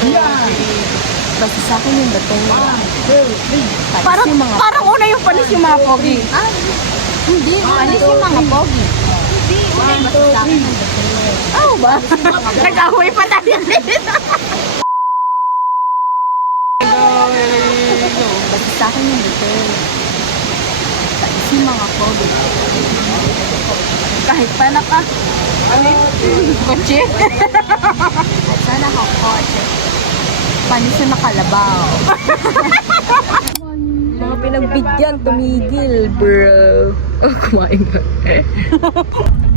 Yan. Basta sa akin yung batong Parang, parang una yung panis yung mga pogi. Hindi, panis yung mga pogi. Hindi, una yung basta sa akin yung batong. Oo ba? Nag-away pa tayo dito. Basta sa akin yung batong. Panis yung mga pogi. Kahit pa naka. Kotse. Sana kakotse. Panis yung nakalabaw. Mga pinagbigyan, tumigil, bro. Oh, kumain ka.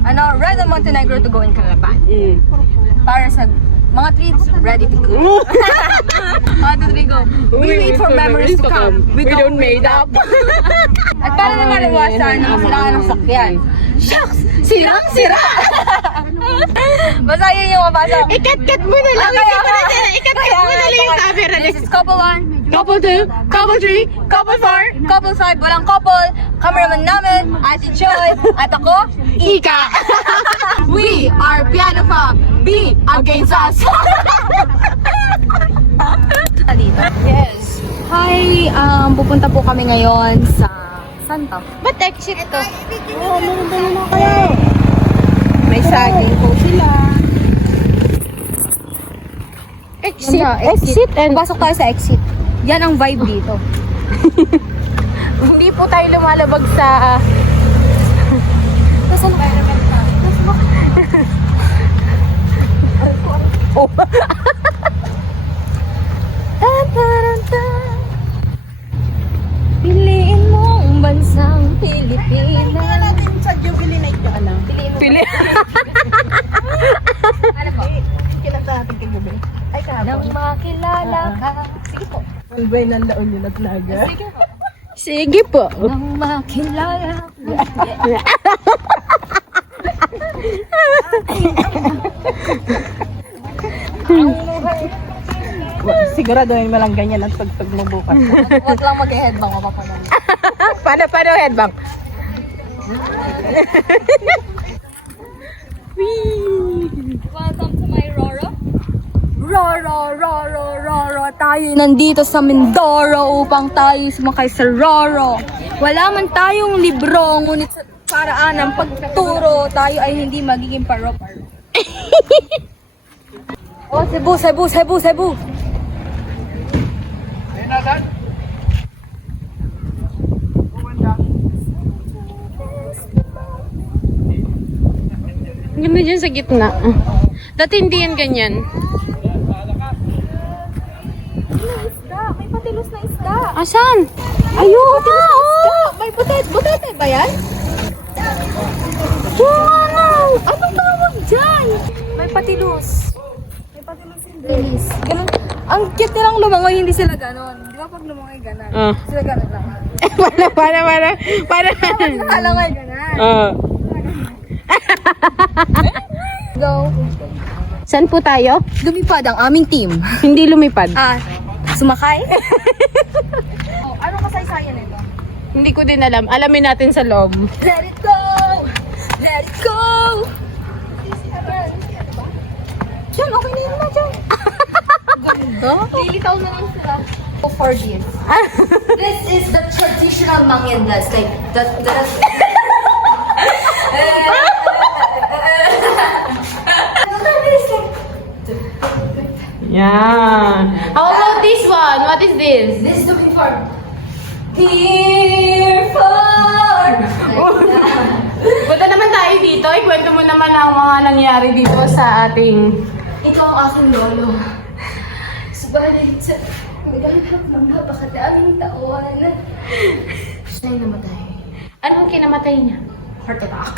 Ano, Red and Montenegro to go in Calapan. Para sa mga treats, ready to go. 1, 2, 3, go. We wait for memories to come. We don't made up. At para na maliwasan ang kailangan ng sakyan. Shucks! Sirang-sira! Basta yun yung mabasa. Ikat-kat mo na lang. Ikat-kat mo na lang yung camera. This is couple 1, Couple 2, couple 3, couple 4. couple 5, walang couple, cameraman namin, Ate Joy, at ako, Ika. We are Piano Fam. Be against us. Dito. Yes. Hi, pupunta po kami ngayon sa Santa. Ba't exit to? Oo, meron ba naman kayo? May saging po sila. Exit. Exit and... Pasok tayo sa exit. Yan ang vibe dito. Hindi po tayo lumalabag sa... Nasaan ba? Oh. Piliin mo ang bansang Pilipinas. Tingnan natin sa Jubilee Night yung ano. Pili. Ano po? Kinata natin kay Jubilee. Ay, Nang kahapon. makilala ka. Sige po. Ang buhay ng laon yun at naga. Sige po. Sige po. Nang makilala ka. Siguraduhin mo lang ganyan ang tugtog mo bukas. Huwag lang mag-headbang, mapapanan. Paano headbang? Welcome to my Roro. Roro, tayo nandito sa Mindoro upang tayo sumakay sa Roro. Wala man tayong libro, ngunit sa paraan ng pagturo, tayo ay hindi magiging paro-paro. Oh, Cebu! Ganda dyan sa gitna. Dati hindi yan ganyan. May patilos na isda. Asan? Ayun! Oh! May butete ba yan? Wow! Anong tawag dyan? May patilos. Please. Ganun. Ang cute nilang lumangoy, hindi sila ganon. Di ba pag lumangoy ganon? Ah. Sila ganon lang. Para. Nakalangoy ganon. Go. Saan po tayo? Lumipad ang aming team. Hindi lumipad. Sumakay? Anong kasaysayan nito? Hindi ko din alam. Alamin natin sa loob. Let it go! Let it go! Diyan, okay na yun na dyan. Ganda. Lilitaw na lang sila. For this. This is the traditional Mangyan dance. Like, Yeah. How about this one? What is this? This is the main form. Here for... Punta naman tayo dito. Ikwento mo naman ang mga nangyari dito sa ating... Ito ang aking lolo. Subalit sa naghanap ng napakadaming taon. Siya'y namatay. Anong kinamatay niya? Heart attack.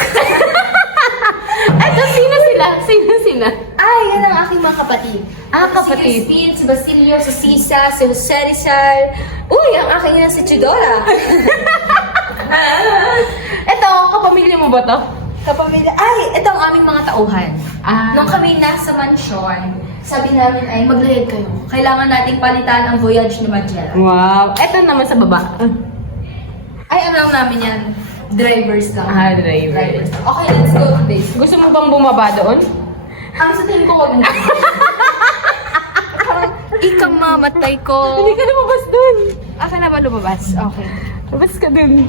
Ano? Sino sila? Ay, yan ang aking mga kapatid. Kapatid. Si Crispin, si Basilio, si Sisa, si Jose Rizal. Uy, ang aking yan si Chidora. Ito, kapamilya mo ba to? Kapamilya. Ay, ito ang aming mga tauhan. Ah. Nung kami nasa mansyon, sabi namin ay maglayad kayo. Kailangan nating palitan ang voyage ni Magellan. Wow. Ito naman sa baba. Ay, ano lang namin yan? Drivers lang. Drivers. Okay, let's go to this. Gusto mo bang bumaba doon? Ang sa tingin ko, wag na. Parang Ikang mamatay ko. Hindi ka lumabas dun. Aka na ba lumabas? Okay. Labas ka dun.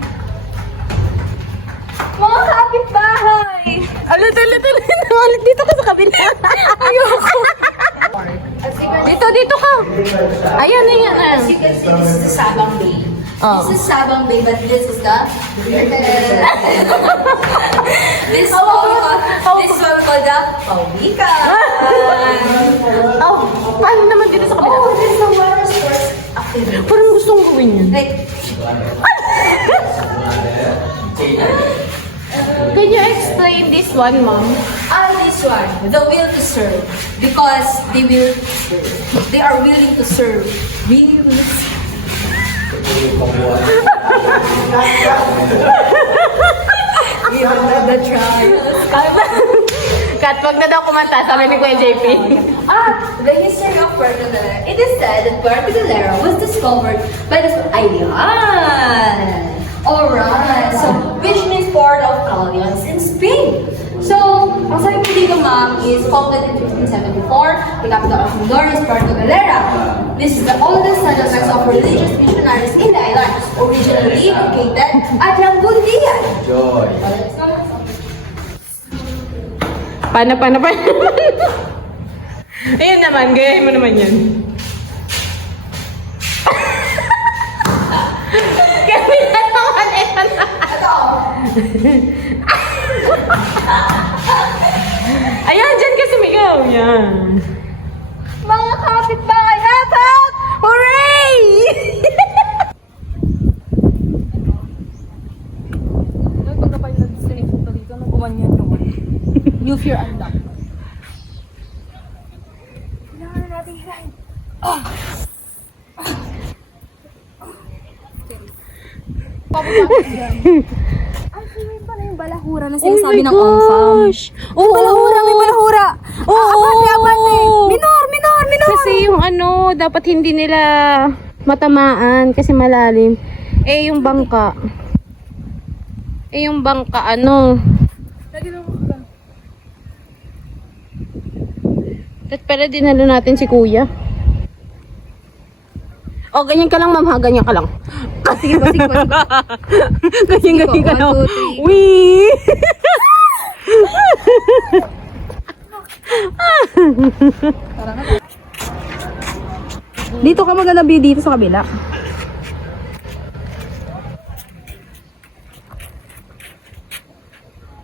Mga kapitbahay! Ulit dito ka sa kabila. Ayoko. Dito ka. Ayan. As you can see, this is the Sabang Bay. Oh. This is Sabang Bay, but this is the... this is what we call the Pauwikan. Oh, paano naman dito sa kabila? Oh, this is the water sports activity. Parang gustong gawin yun. Like, Can you explain this one, Mom? this one, the will to serve. Because they are willing to serve. We are the trials. Kat, wag na daw kumanta, sabi ni Kuya JP. The history of Puerto Galera. It is said that Puerto Galera was discovered by the... Ayan! Alright. So, which means port of Galleons in Spain. So, ang sabi ko dito, ma'am, is founded in 1574. The capital of Mindoro is Puerto Galera. This is the oldest settlement of religious missionaries in the island, originally located at Lambundian. Joy. Paano? Ayun naman, gayahin mo naman yan. Kami na naman Ito. Ayan, dyan ka sumigaw. Yan. Mga kapitbahay, help! Hooray! Pag na kayo nag-destination pa dito, nakuha niya naman. New Fear Unlocked. Kailangan na natin ride. Ay, swimming pala yung balahura na sinasabi ng Ongfam. Oh, balahura, may balahura. Abante! Minor! Kasi yung dapat hindi nila matamaan kasi malalim. Yung bangka, Pero dinalo natin si Kuya. Ganyan ka lang, ma'am, ha? Ganyan ka lang. Sige ba? Ganyan ka lang. 1, 2, 3. Wee! Dito ka maganda view dito sa kabila.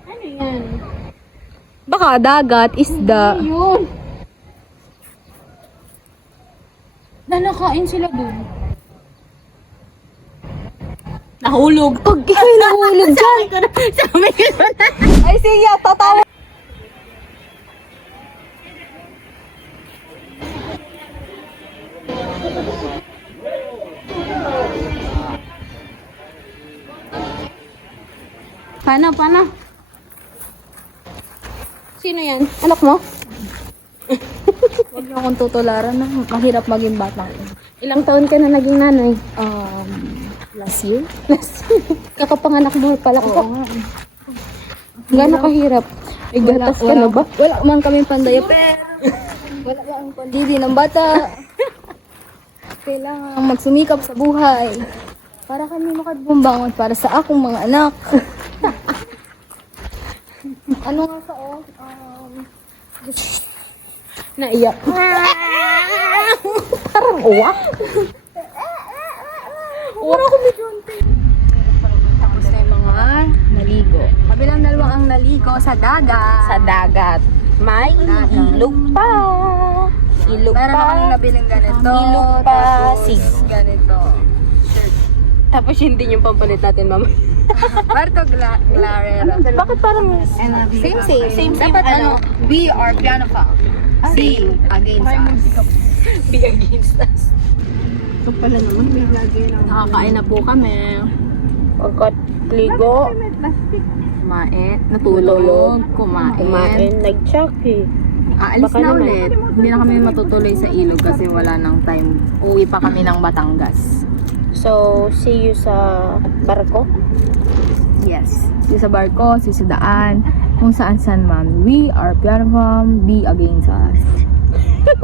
Ano yan? Baka dagat, isda. Yun. Nanakain sila dun. Nahulog. Pag ikaw nahulog dyan. Sabi ko na. Ay, sige, tatawa. Paano? Sino yan? Anak mo? Huwag niyo akong tutularan na mahirap maging bata. Ilang taon ka na naging nanay? Last year? Kakapanganak mo pala ko. nga. Gano'ng kahirap? Igatas ka na ba? Wala man kaming pandayper. Wala kang pandidi ng bata. Kailangan magsumikap sa buhay. Para kami makabumbangon para sa akong mga anak. Ano nga sa Naiyak. Parang uwak. Uwak ako medyo. Tapos na yung mga naligo. Kabilang dalawang ang naligo sa dagat. Sa dagat. May ilog pa. Ilog Meron pa. akong nabiling ganito. Ilog pa. Tapos Sis. ganito. Tapos hindi yung pampalit natin, ma'am. Puerto Galera. Bakit parang Same. Dapat we are piano fa. Be against us. be against us? Ito pala naman, may lagi lang. Nakakain na po kami. Pagkat ligo, Kumain, natulog, kumain. nag-check eh. Aalis Baka na naman. ulit. Hindi na kami matutuloy sa ilog kasi wala nang time. Uwi pa kami ng Batangas. So, see you sa barko. Yes. Si sa barko, si sa daan, kung saan man. We are piano fam, be against us.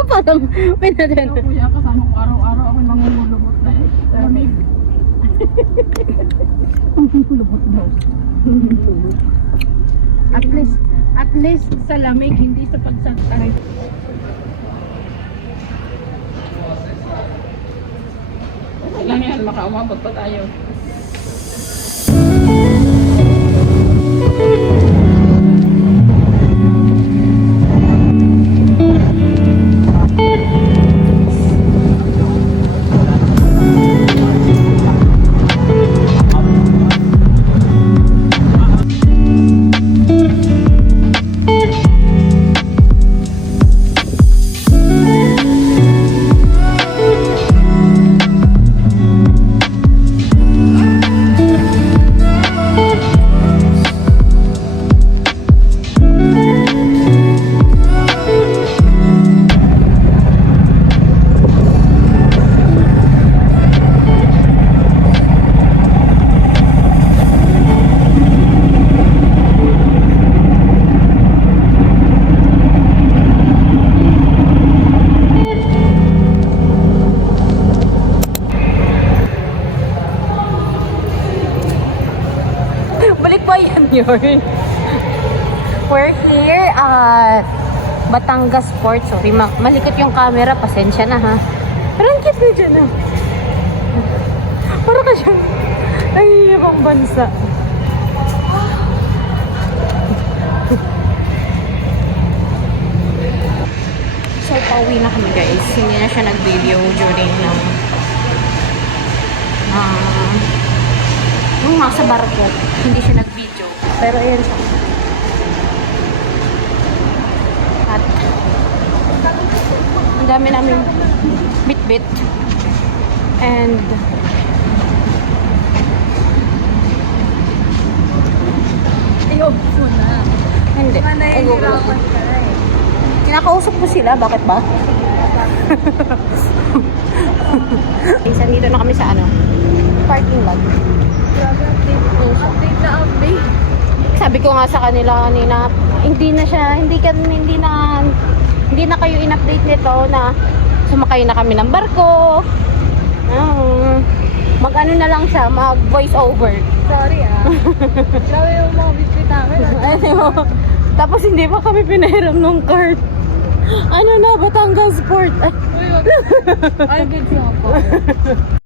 Parang, pinatay Araw-araw ako nangungulubot na eh. Lamig. Lubot daw. At least sa lamig, hindi sa pagsantay. Lang yan, makaumabot pa tayo. Balik pa yan yun. We're here at Batangas Port. Sorry, malikot yung camera. Pasensya na ha. Pero ang cute na dyan ah. Para ka siyang ay, ibang bansa. So, pauwi na kami guys. Hindi na siya nag-video during nung nasa barko. Hindi siya nag-video. Pero ayan siya. At ang dami namin bit-bit. And Ayun, na. hindi. Nahihirapan ka na eh. Kinakausap ko sila. Bakit ba? Isa dito na kami sa parking lot. Grabe, update na update. Sabi ko nga sa kanila kanina, hindi na kayo in-update nito na sumakay na kami ng barko. Mag-ano na lang siya, mag-voice over. Sorry ah. Grabe yung mga biscuit namin. Tapos hindi pa kami pinahiram ng card. Ano na, Batangas Port. Uy, wag. Ay, good job.